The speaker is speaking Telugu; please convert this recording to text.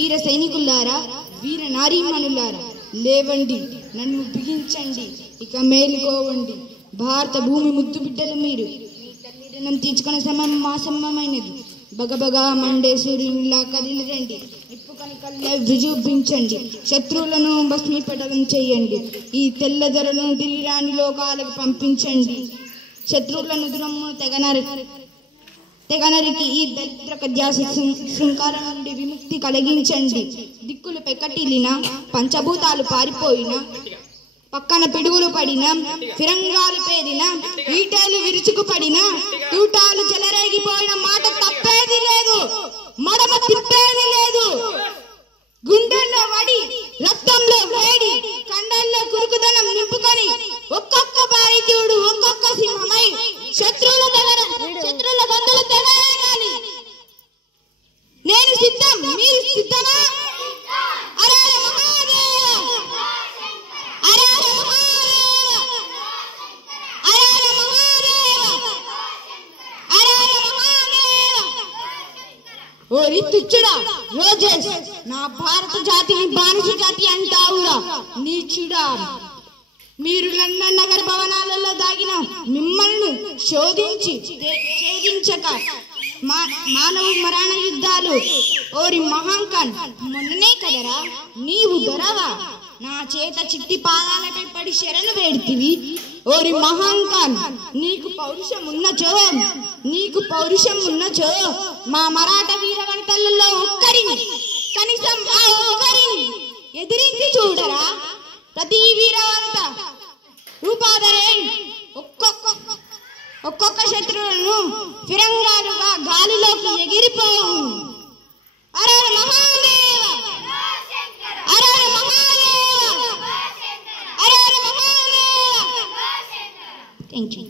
వీర సైనికులారా, వీర నారీమణులారా, లేవండి, నన్ను బిగించండి, ఇక మేలుకోవండి. భారత భూమి ముద్దు బిడ్డలు మీరు. మీ తల్లి రుణం తీర్చుకునే సమయం మా సమయమైనది. బగబగా మండే సూర్యునిలా కదిలిరండి, నిప్పు కనికల్లో విజృంభించండి, శత్రువులను భస్మీపటం చేయండి, ఈ తెల్లదొరలను తిరిగి రాని లోకాలకు పంపించండి. శత్రువులను దురమ్ము తెగనరికి ఈ దరిద్రక ధ్యాస శృంఖారం నుండి విముక్తి కలిగించండి. దిక్కులు పెక్కటిల్లిన, పంచభూతాలు పారిపోయిన, పక్కన పిడుగులు పడిన, ఫిరంగాలు పేరిన, ఈటేలు విరుచుకు పడిన, తూటాలు చెలరేగిపోయిన మాట తప్పేది లేదు, మడమ తిప్పేది లేదు. గుండెల్లో వడి, రక్తంలో వేడి, కండల్లో కురుకుదనం నింపుకొని ఒక్కొక్క భారతీయుడు ఒక్కొక్క సింహమై శత్రువుల గంతులు తెగేయాలి. నేను సిద్ధం, మీరు సిద్ధమా? అరే మహాదేవ, అరే మహాదేవ, అరే మహాదేవ, అరే మహాదేవ. ఓరి తుచ్చుడా, రోజెస్, నా భారత జాతిని బానిస జాతి అంటావురా నీచుడా. మీరు లండన్ నగర భవనాలలో దాగిన మిమ్మల్ని ఛేదించక మానవ మరణ యుద్ధాలు. ఓరి మహాంకాన్, మొన్ననే కదరా నీవు దొరవా నా చేత చిట్టి పాదాలపై పడి శరణు వేడితివి. ఓరి మహాంకాన్, నీకు పౌరుషం ఉన్నచో మా మరాఠ వీర వనితలలో ఒక్కరిని, కనీసం ఆ ఒక్కరిని ఎదిరించి చూడరా. ప్రతి వీరవంత రూపాధరే ఒక్కొక్క శత్రువులను ఫిరంగాలుగా గాలిలోకి ఎగిరిపోవు. అరే మహాదేవ, అరే మహాదేవ, అరే మహాదేవ. Thank you.